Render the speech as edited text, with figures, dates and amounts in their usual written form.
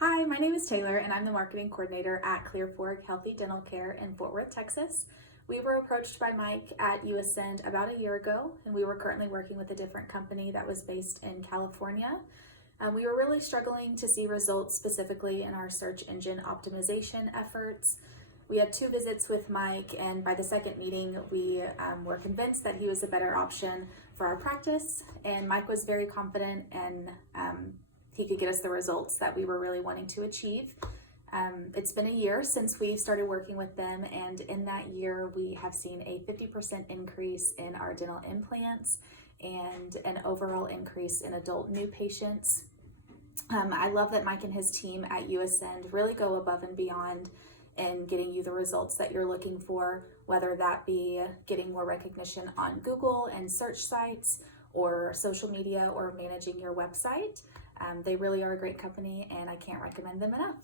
Hi, my name is Taylor and I'm the marketing coordinator at Clear Fork Healthy Dental Care in Fort Worth, Texas. We were approached by Mike at UAscend about a year ago, and we were currently working with a different company that was based in California. We were really struggling to see results specifically in our search engine optimization efforts. We had 2 visits with Mike, and by the second meeting, we were convinced that he was a better option for our practice. And Mike was very confident and he could get us the results that we were really wanting to achieve. It's been a year since we started working with them, and in that year we have seen a 50% increase in our dental implants and an overall increase in adult new patients. I love that Mike and his team at UAscend really go above and beyond in getting you the results that you're looking for, whether that be getting more recognition on Google and search sites or social media or managing your website. They really are a great company and I can't recommend them enough.